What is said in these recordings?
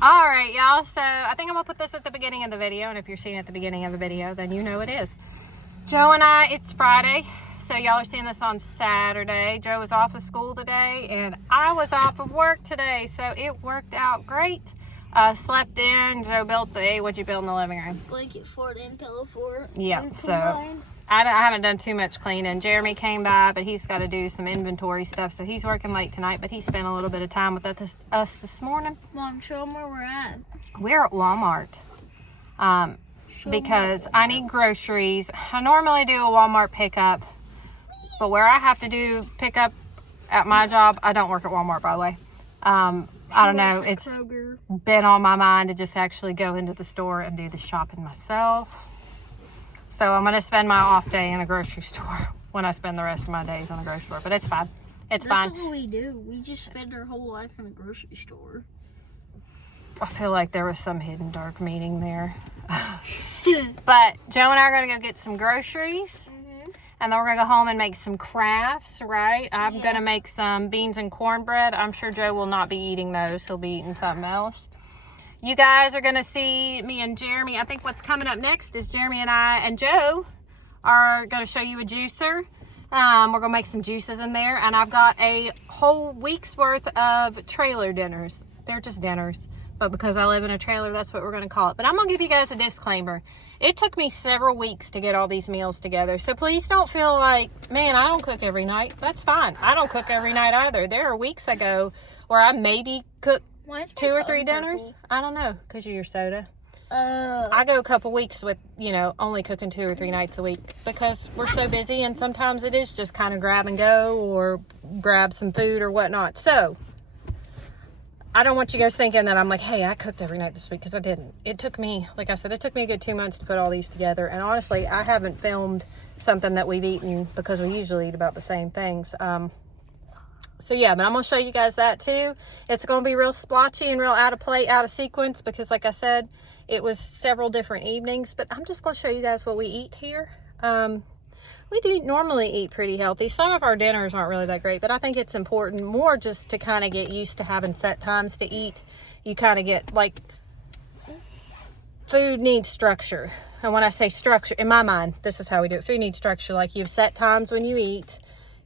Alright, y'all, so I think I'm gonna put this at the beginning of the video, and if you're seeing it at the beginning of the video, then you know it is. Joe and I, it's Friday, so y'all are seeing this on Saturday. Joe was off of school today, and I was off of work today, so it worked out great. Slept in. Joe built what'd you build in the living room? Blanket fort and pillow fort. Yep, so I haven't done too much cleaning. Jeremy came by, but he's got to do some inventory stuff, so he's working late tonight, but he spent a little bit of time with us this morning. Mom, show them where we're at. We're at Walmart because I need groceries. I normally do a Walmart pickup, but where I have to do pickup at my job, I don't work at Walmart, by the way. I don't know, it's been on my mind to just actually go into the store and do the shopping myself. So I'm going to spend my off day in a grocery store when I spend the rest of my days in a grocery store. But it's fine. It's fine. That's what we do. We just spend our whole life in a grocery store. I feel like there was some hidden dark meaning there. But Joe and I are going to go get some groceries. And then we're going to go home and make some crafts, right? I'm going to make some beans and cornbread. I'm sure Joe will not be eating those. He'll be eating something else. You guys are going to see me and Jeremy. I think what's coming up next is Jeremy and I and Joe are going to show you a juicer. We're going to make some juices in there. And I've got a whole week's worth of trailer dinners. They're just dinners. But because I live in a trailer, that's what we're going to call it. But I'm going to give you guys a disclaimer. It took me several weeks to get all these meals together. So please don't feel like, man, I don't cook every night. That's fine. I don't cook every night either. There are weeks I go where I maybe cook 2 or 3 dinners. Purple? I don't know, because of your soda. I go a couple weeks with, only cooking 2 or 3 nights a week because we're so busy, and sometimes it is just kind of grab and go or grab some food or whatnot. So I don't want you guys thinking that I'm like, hey, I cooked every night this week, because I didn't. It took me, like I said, it took me a good 2 months to put all these together. And honestly, I haven't filmed something that we've eaten because we usually eat about the same things. So yeah, but I'm going to show you guys that too. It's going to be real splotchy and real out of plate, out of sequence, because like I said, it was several different evenings. But I'm just going to show you guys what we eat here. We do normally eat pretty healthy. Some of our dinners aren't really that great, but I think it's important more just to kind of get used to having set times to eat. You kind of get, like, food needs structure. And when I say structure, in my mind, this is how we do it. Food needs structure. Like, you have set times when you eat.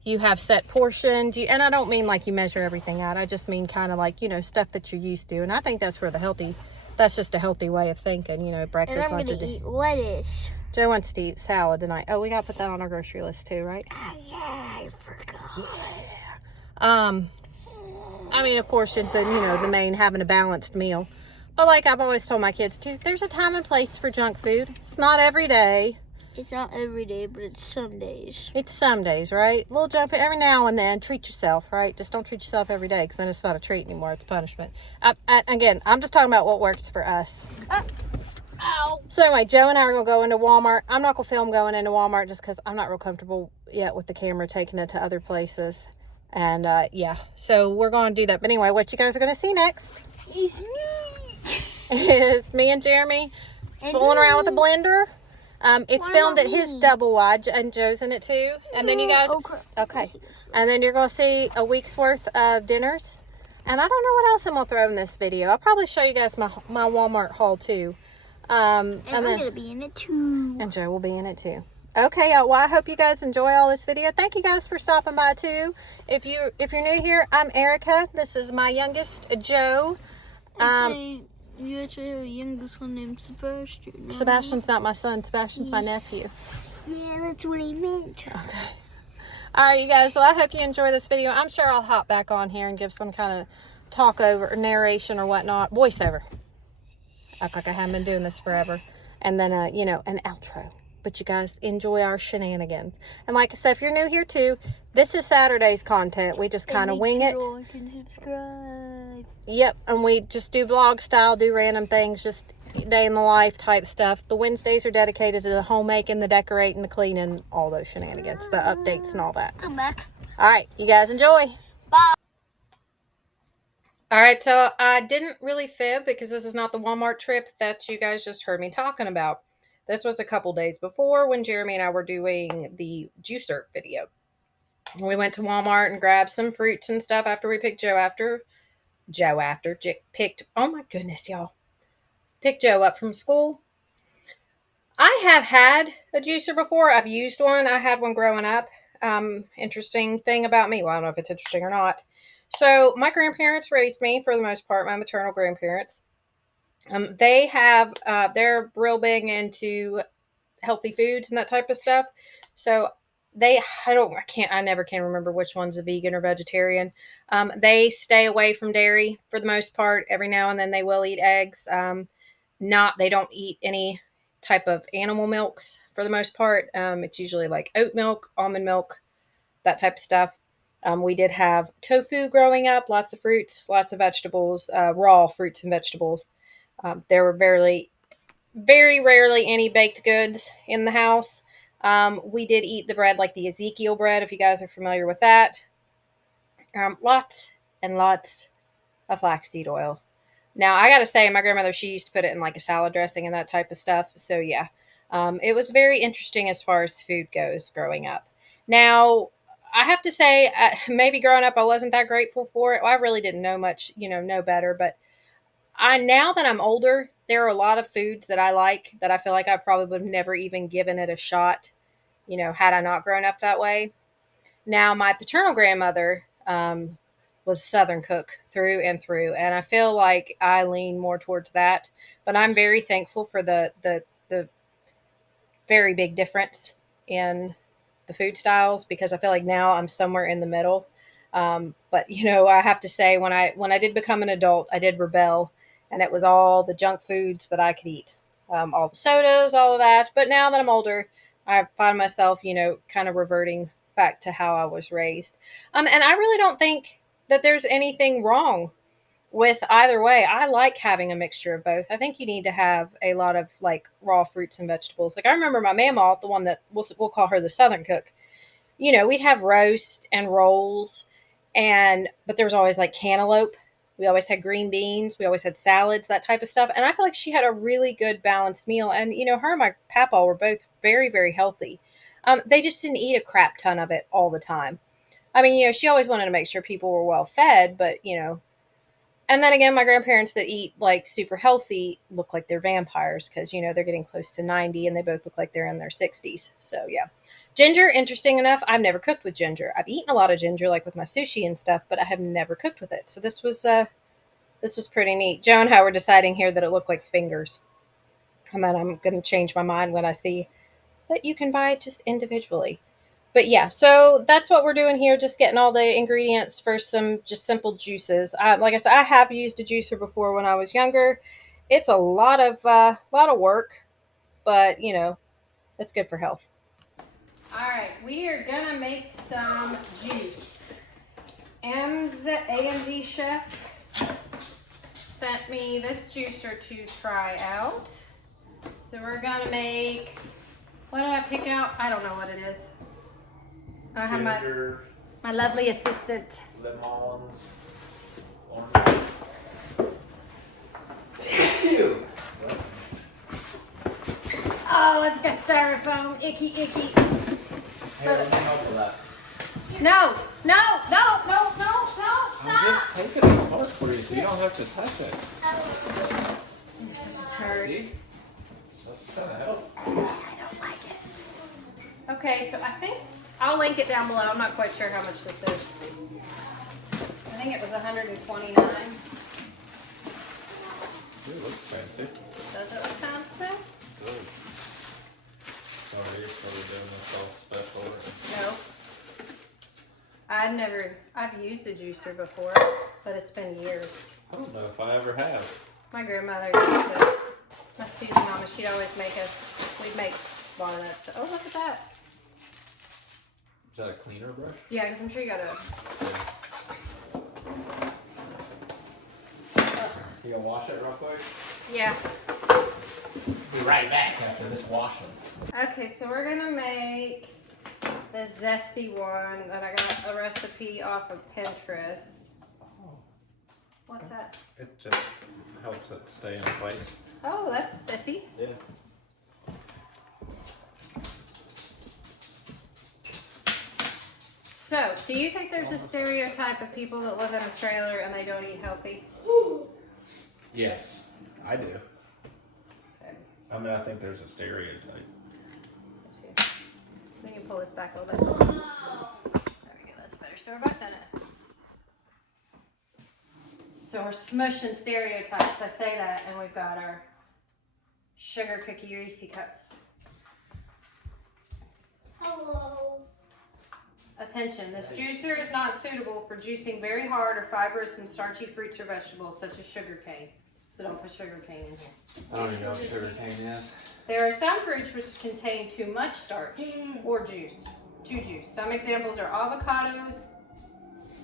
You have set portions. And I don't mean like you measure everything out. I just mean kind of like, stuff that you're used to. And I think that's where that's just a healthy way of thinking, breakfast, and I'm lunch, going to eat lettuce. Joe wants to eat salad tonight. Oh, we got to put that on our grocery list too, right? Oh, yeah, I forgot. Yeah. I mean, of course, the main, having a balanced meal. But like I've always told my kids too, there's a time and place for junk food. It's not every day. It's not every day, but it's some days. It's some days, right? A little junk food every now and then. Treat yourself, right? Just don't treat yourself every day, because then it's not a treat anymore. It's punishment. Again, I'm just talking about what works for us. Ow. So anyway, Joe and I are going to go into Walmart. I'm not going to film going into Walmart just because I'm not real comfortable yet with the camera taking it to other places. And yeah, so we're going to do that. But anyway, what you guys are going to see next is me. Is me and Jeremy fooling around with the blender. It's filmed at his double wide, and Joe's in it too. And then you guys, okay. And then you're going to see a week's worth of dinners. And I don't know what else I'm going to throw in this video. I'll probably show you guys my Walmart haul too. And I'm going to be in it too. And Joe will be in it too. Okay, y'all. Well, I hope you guys enjoy all this video. Thank you guys for stopping by too. If you're new here, I'm Erica. This is my youngest, Joe. You actually have a youngest one named Sebastian. No? Sebastian's not my son. Sebastian's my nephew. Yeah, that's what he meant. Okay. All right, you guys. So I hope you enjoy this video. I'm sure I'll hop back on here and give some kind of talk over or narration or whatnot. Voiceover. Act like I haven't been doing this forever. And then, an outro. But you guys enjoy our shenanigans. And like I said, if you're new here too, this is Saturday's content. We just kind of wing it. Like and subscribe. Yep, and we just do vlog style, do random things, just day in the life type stuff. The Wednesdays are dedicated to the homemaking, the decorating, the cleaning, all those shenanigans, the updates and all that. Come back. All right, you guys enjoy. Bye. All right, so I didn't really fib because this is not the Walmart trip that you guys just heard me talking about. This was a couple days before when Jeremy and I were doing the juicer video. We went to Walmart and grabbed some fruits and stuff after we picked Joe Joe after. Oh my goodness, y'all. Picked Joe up from school. I have had a juicer before. I've used one. I had one growing up. Interesting thing about me. Well, I don't know if it's interesting or not. So my grandparents raised me for the most part, my maternal grandparents. They're real big into healthy foods and that type of stuff. So I never can remember which one's a vegan or vegetarian. They stay away from dairy for the most part. Every now and then they will eat eggs. They don't eat any type of animal milks for the most part. It's usually like oat milk, almond milk, that type of stuff. We did have tofu growing up, lots of fruits, lots of vegetables, raw fruits and vegetables. There were very rarely any baked goods in the house. We did eat the bread, like the Ezekiel bread, if you guys are familiar with that. Lots and lots of flaxseed oil. Now, I gotta say, my grandmother, she used to put it in like a salad dressing and that type of stuff. So, yeah, it was very interesting as far as food goes growing up. Now, I have to say, maybe growing up, I wasn't that grateful for it. Well, I really didn't know much, no better. But now that I'm older, there are a lot of foods that I like that I feel like I probably would have never even given it a shot, had I not grown up that way. Now, my paternal grandmother was Southern cook through and through, and I feel like I lean more towards that. But I'm very thankful for the very big difference in the food styles because I feel like now I'm somewhere in the middle. But I have to say when I did become an adult, I did rebel, and it was all the junk foods that I could eat, all the sodas, all of that. But now that I'm older, I find myself, kind of reverting back to how I was raised. And I really don't think that there's anything wrong with either way. I like having a mixture of both. I think you need to have a lot of like raw fruits and vegetables. Like I remember my mama, the one that we'll call her the Southern cook. We'd have roast and rolls, but there was always like cantaloupe. We always had green beans. We always had salads, that type of stuff. And I feel like she had a really good balanced meal. And her and my papa were both very, very healthy. They just didn't eat a crap ton of it all the time. I mean, she always wanted to make sure people were well fed, but and then again, my grandparents that eat like super healthy look like they're vampires because, they're getting close to 90 and they both look like they're in their 60s. So, yeah. Ginger, interesting enough, I've never cooked with ginger. I've eaten a lot of ginger, like with my sushi and stuff, but I have never cooked with it. So this was pretty neat. Joe and I were deciding here that it looked like fingers. And then I'm going to change my mind when I see that you can buy it just individually. But yeah, so that's what we're doing here, just getting all the ingredients for some just simple juices. Like I said, I have used a juicer before when I was younger. It's a lot of work, but it's good for health. All right, we are gonna make some juice. AMZCHEF sent me this juicer to try out. So we're gonna make, what did I pick out? I don't know what it is. I have my lovely assistant. Lemons. Orange. Ew. Oh, it's got styrofoam. Icky. Hey, let me help with that. No, stop. I'm just taking it apart for you so you don't have to touch it. You're such a turd. See? That's trying to help. I don't like it. Okay, so I think I'll link it down below. I'm not quite sure how much this is. I think it was $129. It looks fancy. Does it look fancy? Good. Sorry, you're probably doing this all special. No. I've used a juicer before, but it's been years. I don't know if I ever have. My grandmother used to, my Susie mama, she'd always we'd make a lot of that stuff. Oh, look at that. Is that a cleaner brush? Yeah, because I'm sure you got a... You gonna wash it real quick? Yeah. Be right back after this washing. Okay, so we're gonna make the zesty one that I got a recipe off of Pinterest. Oh. What's that? It just helps it stay in place. Oh, that's spiffy. Yeah. So, do you think there's a stereotype of people that live in a trailer and they don't eat healthy? Yes, I do. I mean, I think there's a stereotype. Let me pull this back a little bit. There we go, that's better. So we're both in it. So we're smushing stereotypes. I say that, and we've got our sugar cookie Reese cups. Hello. Attention, this juicer is not suitable for juicing very hard or fibrous and starchy fruits or vegetables such as sugar cane. So don't put sugar cane in here. I don't even know what sugar cane is. There are some fruits which contain too much starch or juice. Some examples are avocados,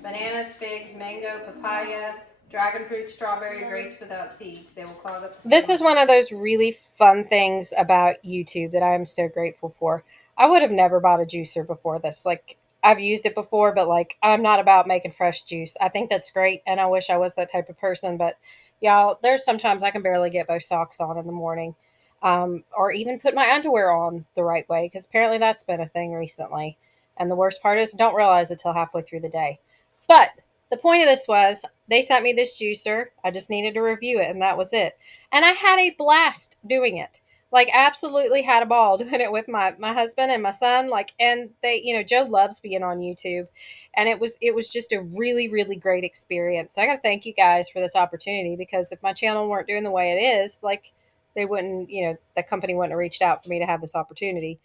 bananas, figs, mango, papaya, dragon fruit, strawberry, grapes without seeds. They will clog up the This is one of those really fun things about YouTube that I am so grateful for. I would have never bought a juicer before this. Like, I've used it before, but like, I'm not about making fresh juice. I think that's great, and I wish I was that type of person, but y'all, there's sometimes I can barely get both socks on in the morning, or even put my underwear on the right way, because apparently that's been a thing recently. And the worst part is, I don't realize it till halfway through the day. But the point of this was, they sent me this juicer. I just needed to review it, and that was it. And I had a blast doing it. Like, absolutely had a ball doing it with my husband and my son. Like, and they, Joe loves being on YouTube. And it was just a really, really great experience. So I got to thank you guys for this opportunity, because if my channel weren't doing the way it is, like, they wouldn't, the company wouldn't have reached out for me to have this opportunity.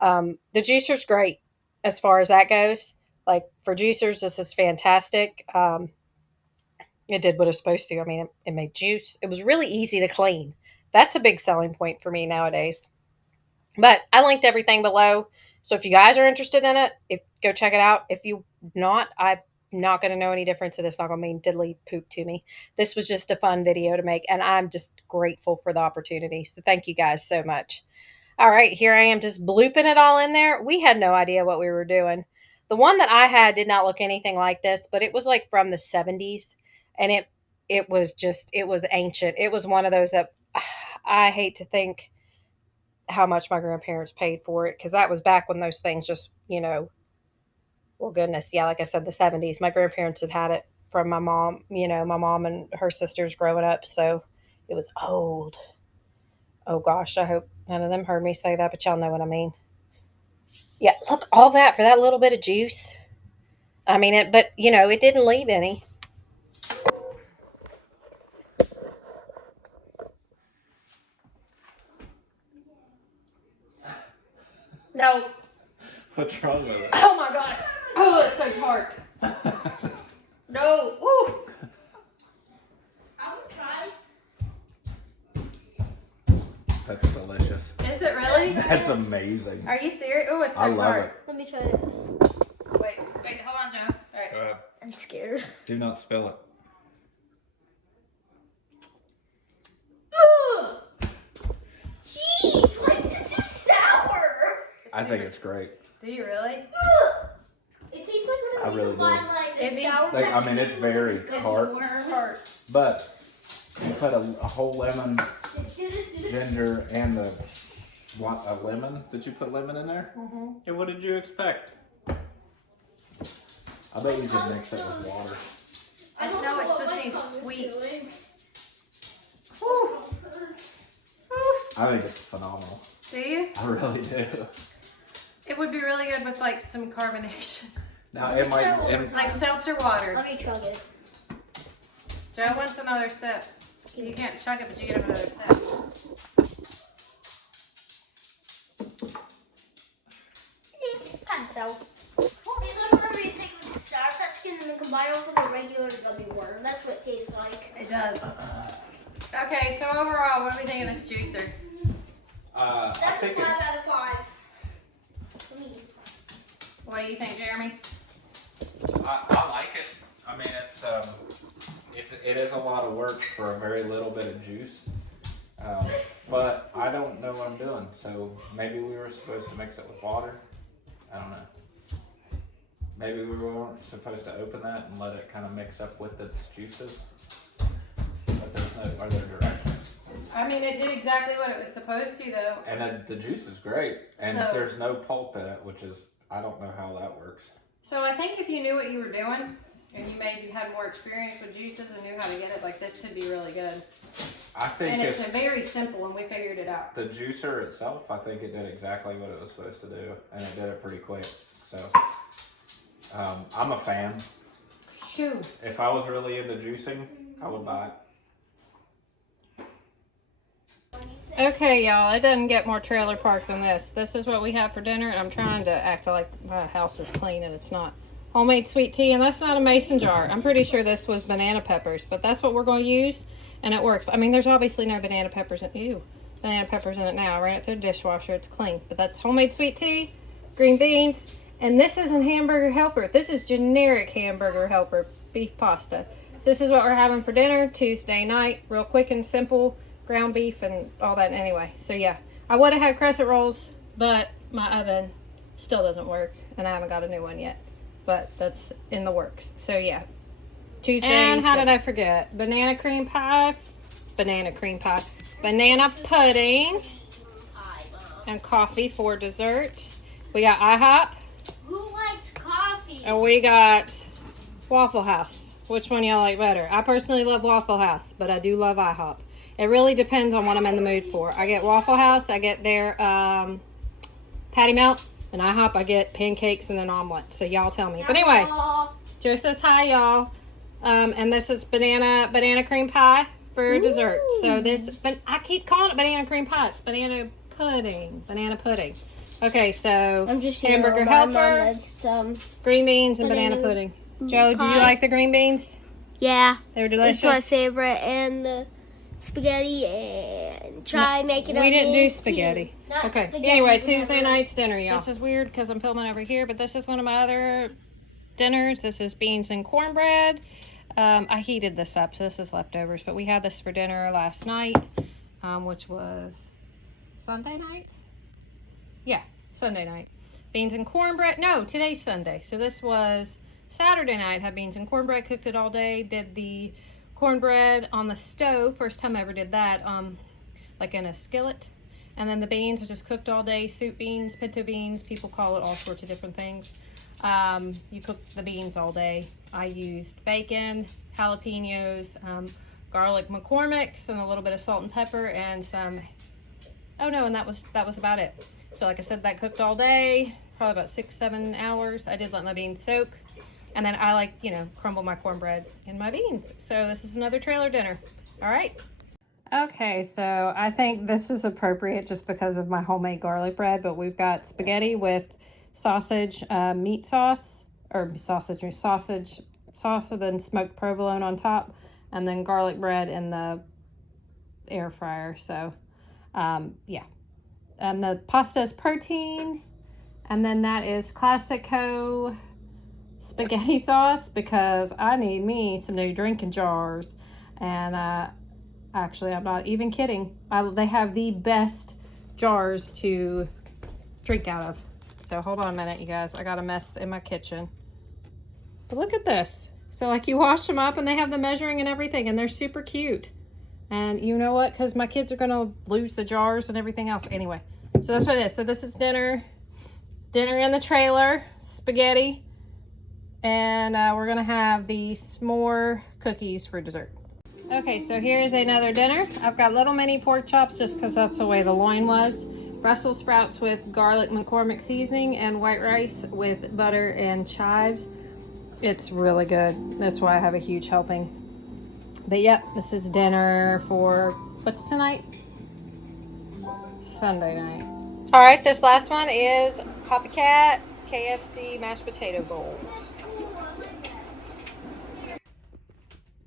The juicer's great as far as that goes. Like, for juicers, this is fantastic. It did what it was supposed to. I mean, it made juice. It was really easy to clean. That's a big selling point for me nowadays. But I linked everything below. So if you guys are interested in it, go check it out. If you not, I'm not going to know any difference, and it's not going to mean diddly poop to me. This was just a fun video to make, and I'm just grateful for the opportunity. So thank you guys so much. All right, here I am just blooping it all in there. We had no idea what we were doing. The one that I had did not look anything like this, but it was like from the 70s, and it was ancient. It was one of those that I hate to think how much my grandparents paid for it, because that was back when those things just, well, goodness, yeah, like I said, the 70s. My grandparents had it from my mom, my mom and her sisters growing up, so it was old. Oh gosh, I hope none of them heard me say that, but y'all know what I mean. Yeah, look, all that for that little bit of juice. I mean, it didn't leave any. No. What's wrong with it? Oh my gosh. Oh, it's so tart. No. Woo. I will try. That's delicious. Is it really? That's amazing. Are you serious? Oh, it's so I love tart. it. Let me try it. Wait, hold on, Joe. All right. Go ahead. I'm scared. Do not spill it. Jeez, why is it so sour? I think it's great. Do you really? It tastes like when I really you buy do. like It a needs- sour Like, I patch mean, it's Kids very with a tart. Tart. But you put a whole lemon, ginger, and a lemon. Did you put lemon in there? Mm-hmm. Yeah, what did you expect? I bet you could mix it with water. I don't No, know it what just my needs tongue is sweet. doing. Woo. I think it's phenomenal. Do you? I really do. It would be really good with like some carbonation. Now it might. Like seltzer water. Let me chug it. Joe wants another sip. You can't chug it, but you get another sip. Kind of sour. It's like whenever you take the Sour Patch Kid and then combine it with like a regular gummy worm. That's what it tastes like. It does. Okay, so overall, what do we think of this juicer? I That's a think 5 it's. out of 5. For me. What do you think, Jeremy? I like it. I mean, it is a lot of work for a very little bit of juice. But I don't know what I'm doing, so maybe we were supposed to mix it with water. I don't know. Maybe we weren't supposed to open that and let it kind of mix up with its juices. But are there directions? I mean, it did exactly what it was supposed to, though. And the juice is great, and So- there's no pulp in it, which is, I don't know how that works. So I think if you knew what you were doing and you had more experience with juices and knew how to get it, like this could be really good. I think and it's very simple, and we figured it out. The juicer itself, I think it did exactly what it was supposed to do, and it did it pretty quick. So I'm a fan. Shoot. If I was really into juicing, I would buy it. Okay, y'all, it doesn't get more trailer park than this. This is what we have for dinner, and I'm trying to act like my house is clean, and it's not. Homemade sweet tea, and that's not a mason jar. I'm pretty sure this was banana peppers, but that's what we're going to use, and it works. I mean, there's obviously no banana peppers in it now. I ran it through the dishwasher. It's clean, but that's homemade sweet tea, green beans, and this isn't hamburger helper. This is generic hamburger helper beef pasta. So this is what we're having for dinner Tuesday night. Real quick and simple. Ground beef and all that anyway. So yeah, I would have had crescent rolls, but my oven still doesn't work, and I haven't got a new one yet. But that's in the works. So yeah, Tuesday. And how did I forget? Banana cream pie, banana pudding, and coffee for dessert. We got IHOP. Who likes coffee? And we got Waffle House. Which one y'all like better? I personally love Waffle House, but I do love IHOP. It really depends on what I'm in the mood for. I get Waffle House, I get their patty melt, and IHOP I get pancakes and an omelet. So y'all tell me. But anyway, Joe says hi, y'all. And this is banana cream pie for dessert. So this, but I keep calling it banana cream pie. It's banana pudding. Okay, so I'm just hamburger helper, green beans, and banana pudding. Joe, do you like the green beans? Yeah. They were delicious. It's my favorite, and the spaghetti, and try making it. We didn't do spaghetti. Okay. Spaghetti, anyway, Tuesday night's dinner, y'all. This is weird because I'm filming over here, but this is one of my other dinners. This is beans and cornbread. I heated this up, so this is leftovers, but we had this for dinner last night, which was Sunday night? Yeah, Sunday night. Beans and cornbread. No, today's Sunday. So this was Saturday night. Had beans and cornbread, cooked it all day, did the cornbread on the stove. First time I ever did that, like in a skillet. And then the beans are just cooked all day. Soup beans, pinto beans. People call it all sorts of different things. You cook the beans all day. I used bacon, jalapenos, garlic McCormick's, and a little bit of salt and pepper, and some. Oh no, and that was about it. So like I said, that cooked all day, probably about 6-7 hours. I did let my beans soak. And then I like, crumble my cornbread in my beans. So this is another trailer dinner. All right. Okay, so I think this is appropriate just because of my homemade garlic bread, but we've got spaghetti with sausage, meat sauce, or sausage sauce, and then smoked provolone on top, and then garlic bread in the air fryer. So, yeah. And the pasta is protein, and then that is Classico spaghetti sauce, because I need me some new drinking jars. And actually, I'm not even kidding, they have the best jars to drink out of. So hold on a minute, you guys, I got a mess in my kitchen, but look at this. So like, you wash them up and they have the measuring and everything, and they're super cute. And you know what, because my kids are gonna lose the jars and everything else anyway. So that's what it is. So this is dinner in the trailer, spaghetti. And we're gonna have the s'more cookies for dessert. Okay, so here's another dinner. I've got little mini pork chops just because that's the way the loin was. Brussels sprouts with garlic McCormick seasoning, and white rice with butter and chives. It's really good. That's why I have a huge helping. But yep, this is dinner for, what's tonight? Sunday night. All right, this last one is Copycat KFC mashed potato bowls.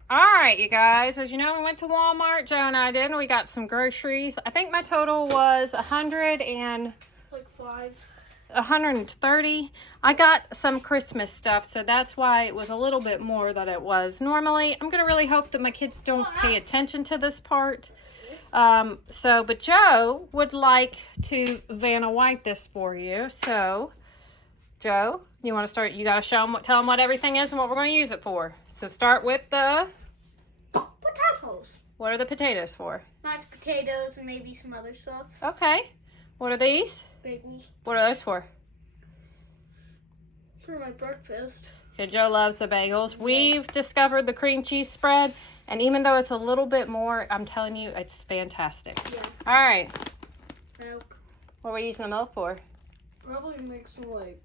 All right, you guys, as you know, we went to Walmart, Joe and I did, and we got some groceries. I think my total was $130. I got some Christmas stuff, so that's why it was a little bit more than it was normally. I'm gonna really hope that my kids don't pay attention to this part. But Joe would like to Vanna White this for you. So, Joe, you want to start? You got to show them, tell them what everything is and what we're going to use it for. So start with the potatoes. What are the potatoes for? Mashed potatoes and maybe some other stuff. Okay. What are these? Bagels. What are those for? For my breakfast. Yeah, Joe loves the bagels. We've discovered the cream cheese spread, and even though it's a little bit more, I'm telling you, it's fantastic. Yeah. All right. Milk. What are we using the milk for? Probably make some like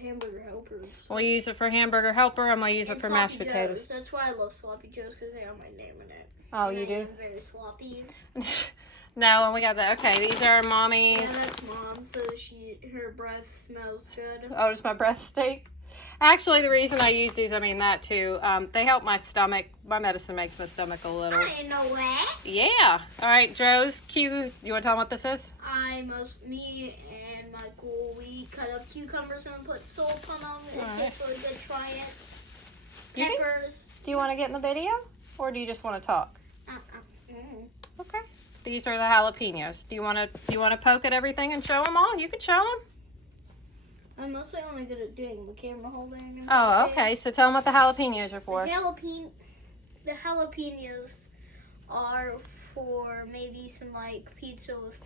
hamburger helpers. We'll use it for hamburger helper. I'm going to use it And for Sloppy mashed potatoes. Joes. That's why I love Sloppy Joes, because they have my name in it. Oh, And you I do? am very sloppy. No, and we got that. Okay, these are Yeah, mommy's. that's mom, so her breath smells good. Oh, does my breath stink? Actually, the reason I use these, I mean that too. They help my stomach. My medicine makes my stomach a little. I didn't know that. Yeah. All right, Joe's cute. You want to tell them what this is? Me and Michael, we cut up cucumbers and put salt on them. It All tastes really good. Try it. You think- Peppers. Do you want to get in the video, or do you just want to talk? Okay. These are the jalapenos. Do you want to poke at everything and show them all? You can show them. I'm mostly only good at doing the camera holding. And Oh, everything. okay. So tell them what the jalapenos are for. The jalapenos are for maybe some like pizza with.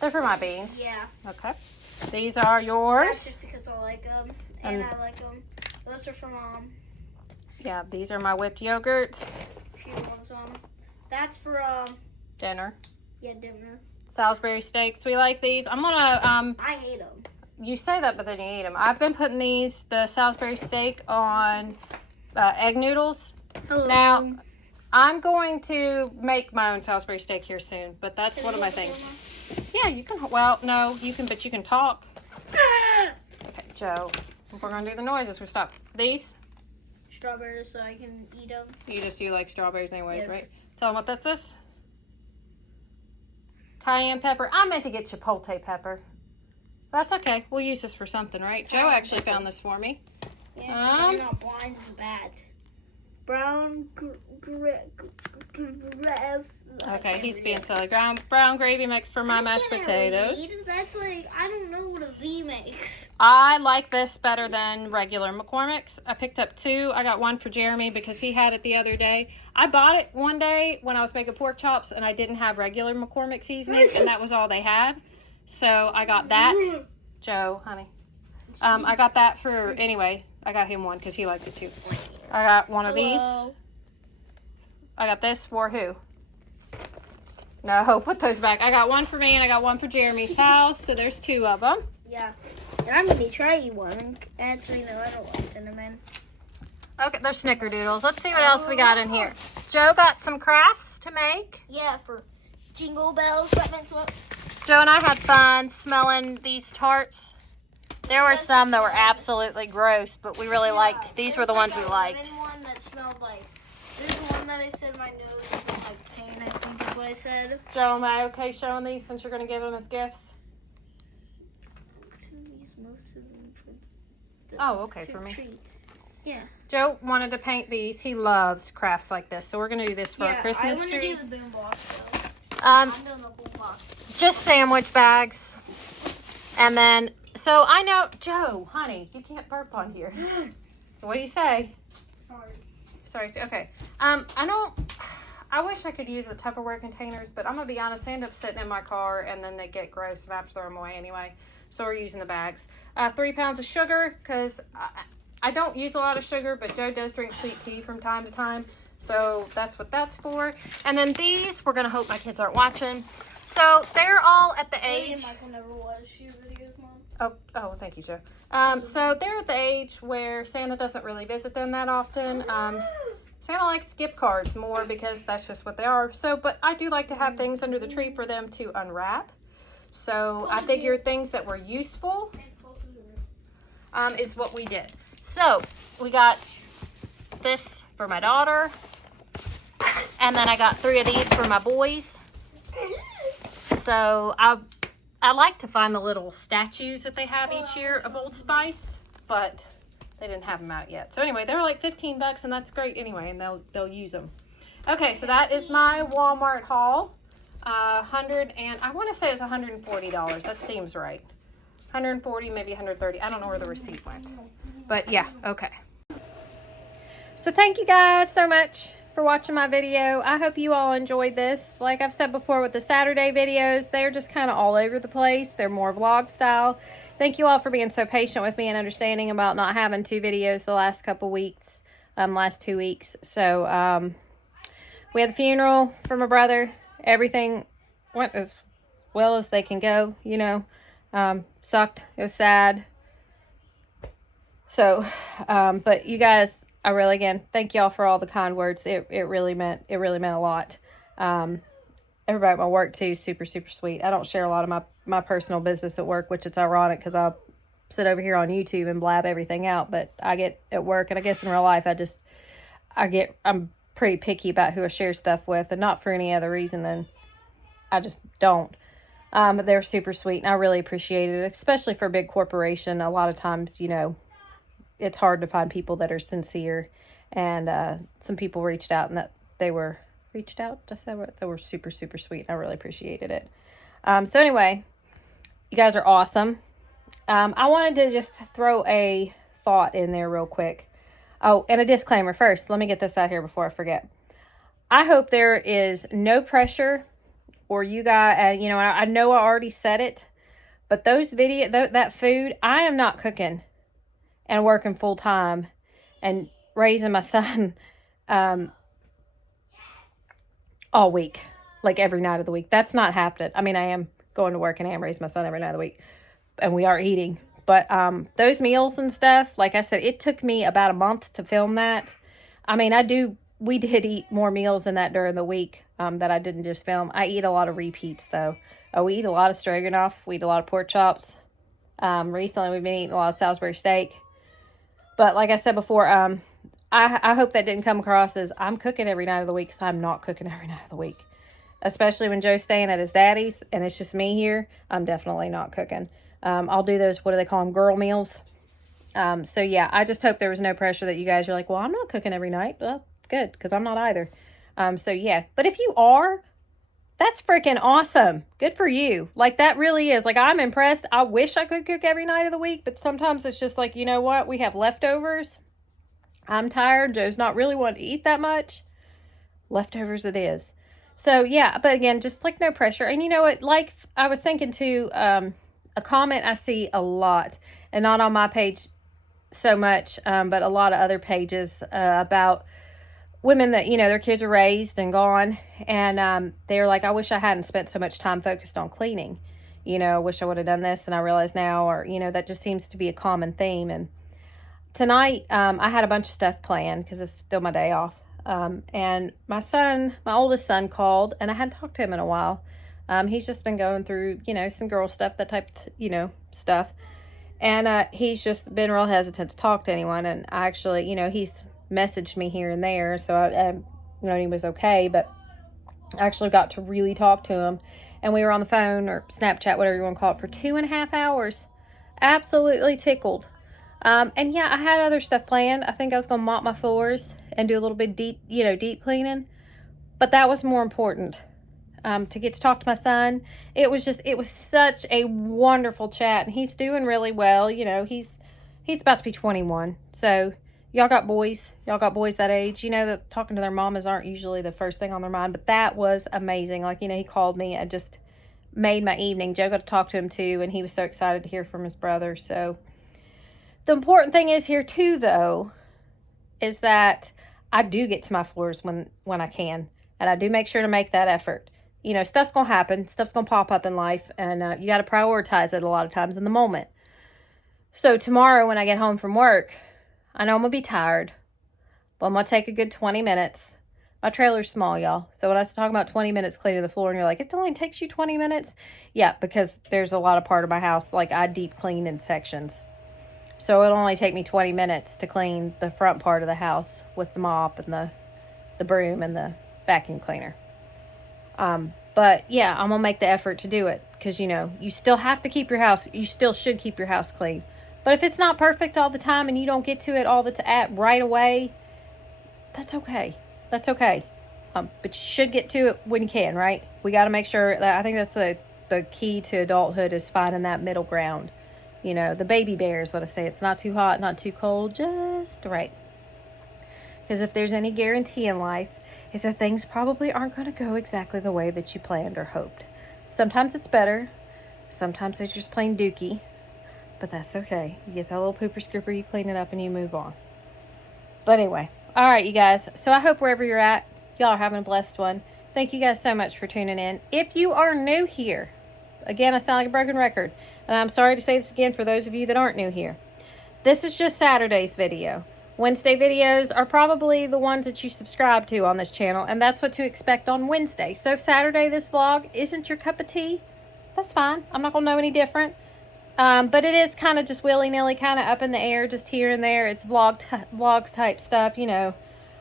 They're for my beans. Yeah. Okay. These are That's yours. just because I like them and And- I like them. Those are for mom. Yeah, these are my whipped yogurts. She loves them. That's for Dinner. dinner. Salisbury steaks. We like these. I'm gonna I hate them. You say that, but then you eat them. I've been putting the Salisbury steak on egg noodles. Hello. Now, I'm going to make my own Salisbury steak here soon, but that's one of my things. Yeah, you can. Well, no, you can, but you can talk. Okay, Joe. If we're gonna do the noises, we stop. These Strawberries, so I can eat them. you like strawberries anyways, Yes. right? Tell them what that's this. Cayenne pepper. I meant to get chipotle pepper. That's okay. We'll use this for something, right? Joe actually found this for me. Yeah, you're not blind as bad. Brown Okay, he's being silly. Brown gravy mix for my mashed potatoes. That's like, I don't know what a V makes. I like this better than regular McCormick's. I picked up 2. I got one for Jeremy because he had it the other day. I bought it one day when I was making pork chops and I didn't have regular McCormick seasoning and that was all they had. So I got that. Joe, honey. I got that for, anyway, I got him one because he liked it too. I got one of these. I got this for who? No, put those back. I got one for me and I got one for Jeremy's house. So there's 2 of them. Yeah. And I'm going to try you one. Actually, no, I don't like cinnamon. Okay, they're snickerdoodles. Let's see what else we got in here. Joe got some crafts to make. Yeah, for jingle bells. That means what? Joe and I had fun smelling these tarts. There were some that were absolutely gross, but we really liked. These were the ones we liked. One that smelled like. There's one that I said my nose smelled like pain. I think is what I said. Joe, am I okay showing these since you're going to give them as gifts? Most of them for the Oh, okay, for me. treat. Yeah. Joe wanted to paint these. He loves crafts like this, so we're going to do this for our Christmas I want tree. to do the boom box though. Um, I'm doing the boom box. just sandwich bags. And then, so I know, Joe, honey, you can't burp on here. What do you say? Sorry. Okay. I wish I could use the Tupperware containers, but I'm going to be honest, they end up sitting in my car and then they get gross and I have to throw them away anyway. So we're using the bags. 3 pounds of sugar, because I don't use a lot of sugar, but Joe does drink sweet tea from time to time. So that's what that's for. And then these, we're going to hope my kids aren't watching. So they're all at the Me age. and Michael never watched your videos, Mom. Oh, thank you, Joe. So they're at the age where Santa doesn't really visit them that often. Santa likes gift cards more because that's just what they are. So, but I do like to have things under the tree for them to unwrap. So I figure things that were useful is what we did. So we got this for my daughter, and then I got 3 of these for my boys. So I like to find the little statues that they have each year of Old Spice, but they didn't have them out yet. So anyway, they were like $15 and that's great anyway, and they'll use them. Okay, so that is my Walmart haul. I want to say it's $140. That seems right. 140, maybe 130. I don't know where the receipt went. But yeah, okay. So thank you guys so much for watching my video. I hope you all enjoyed this. Like I've said before with the Saturday videos, they're just kind of all over the place. They're more vlog style. Thank you all for being so patient with me and understanding about not having 2 videos the last couple weeks, last 2 weeks. So, we had the funeral for my brother. Everything went as well as they can go, you know. Sucked. It was sad. So, but you guys, I really, again, thank y'all for all the kind words. It really meant a lot. Everybody at my work too, super sweet. I don't share a lot of my personal business at work, which it's ironic because I sit over here on YouTube and blab everything out, but I get at work, and I guess in real life, I'm pretty picky about who I share stuff with, and not for any other reason than I just don't. But they're super sweet, and I really appreciate it, especially for a big corporation. A lot of times, you know, it's hard to find people that are sincere, and some people reached out, and that they were super sweet. I really appreciated it. So anyway, you guys are awesome. I wanted to just throw a thought in there real quick. Oh, and a disclaimer first. Let me get this out here before I forget. I hope there is no pressure, or you guys, you know, I know I already said it, but that food, I am not cooking and working full time and raising my son all week, like every night of the week. That's not happening. I mean, I am going to work and I am raising my son every night of the week, and we are eating. But those meals and stuff, like I said, it took me about a month to film that. I mean, we did eat more meals than that during the week that I didn't just film. I eat a lot of repeats, though. We eat a lot of stroganoff. We eat a lot of pork chops. Recently, we've been eating a lot of Salisbury steak. But like I said before, I hope that didn't come across as I'm cooking every night of the week, because I'm not cooking every night of the week. Especially when Joe's staying at his daddy's and it's just me here, I'm definitely not cooking. I'll do those, what do they call them, girl meals. So yeah, I just hope there was no pressure that you guys are like, well, I'm not cooking every night. Well, good, because I'm not either. So yeah, but if you are, that's freaking awesome. Good for you. Like, that really is. Like, I'm impressed. I wish I could cook every night of the week, but sometimes it's just like, you know what? We have leftovers. I'm tired. Joe's not really wanting to eat that much. Leftovers it is. So yeah, but again, just like no pressure. And you know what? Like I was thinking too, a comment I see a lot, and not on my page so much, but a lot of other pages about women that, you know, their kids are raised and gone, and they're like, I wish I hadn't spent so much time focused on cleaning. You know, I wish I would have done this, and I realize now, or, you know, that just seems to be a common theme. And tonight, I had a bunch of stuff planned because it's still my day off. And my oldest son called, and I hadn't talked to him in a while. He's just been going through, you know, some girl stuff, that type of, you know, stuff. And he's just been real hesitant to talk to anyone. And I actually, you know, he's messaged me here and there, so I know he was okay, but I actually got to really talk to him, and we were on the phone, or Snapchat, whatever you want to call it, for 2.5 hours. Absolutely tickled. And yeah, I had other stuff planned. I think I was going to mop my floors and do a little bit deep cleaning, but that was more important. To get to talk to my son. It was such a wonderful chat, and he's doing really well. You know, he's about to be 21, so y'all got boys that age, you know, that talking to their mamas aren't usually the first thing on their mind, but that was amazing. Like, you know, he called me and just made my evening. Joe got to talk to him too, and he was so excited to hear from his brother. So the important thing is here too, though, is that I do get to my floors when I can, and I do make sure to make that effort. You know, stuff's gonna happen, stuff's gonna pop up in life, and you got to prioritize it a lot of times in the moment. So tomorrow when I get home from work, I know I'm going to be tired, but I'm going to take a good 20 minutes. My trailer's small, y'all. So when I was talking about 20 minutes cleaning the floor, and you're like, it only takes you 20 minutes? Yeah, because there's a lot of part of my house, like, I deep clean in sections. So it'll only take me 20 minutes to clean the front part of the house with the mop and the broom and the vacuum cleaner. But yeah, I'm going to make the effort to do it, because, you know, you still have to keep your house, you still should keep your house clean. But if it's not perfect all the time and you don't get to it right away, that's okay. That's okay. But you should get to it when you can, right? We got to make sure that, I think that's the key to adulthood, is finding that middle ground. You know, the baby bear is what I say. It's not too hot, not too cold, just right. Because if there's any guarantee in life, is that things probably aren't going to go exactly the way that you planned or hoped. Sometimes it's better. Sometimes it's just plain dookie. But that's okay. You get that little pooper scooper, you clean it up, and you move on. But anyway, all right, you guys. So I hope wherever you're at, y'all are having a blessed one. Thank you guys so much for tuning in. If you are new here, again, I sound like a broken record, and I'm sorry to say this again for those of you that aren't new here. This is just Saturday's video. Wednesday videos are probably the ones that you subscribe to on this channel, and that's what to expect on Wednesday. So if Saturday this vlog isn't your cup of tea, that's fine. I'm not going to know any different. But it is kind of just willy-nilly, kind of up in the air, just here and there. It's vlogs type stuff, you know.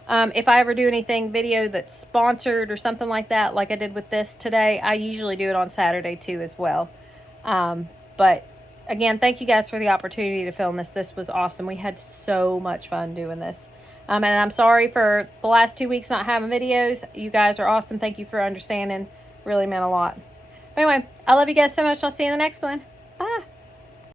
If I ever do anything video that's sponsored or something like that, like I did with this today, I usually do it on Saturday too as well. But again, thank you guys for the opportunity to film this. This was awesome. We had so much fun doing this. And I'm sorry for the last 2 weeks not having videos. You guys are awesome. Thank you for understanding. Really meant a lot. But anyway, I love you guys so much. I'll see you in the next one.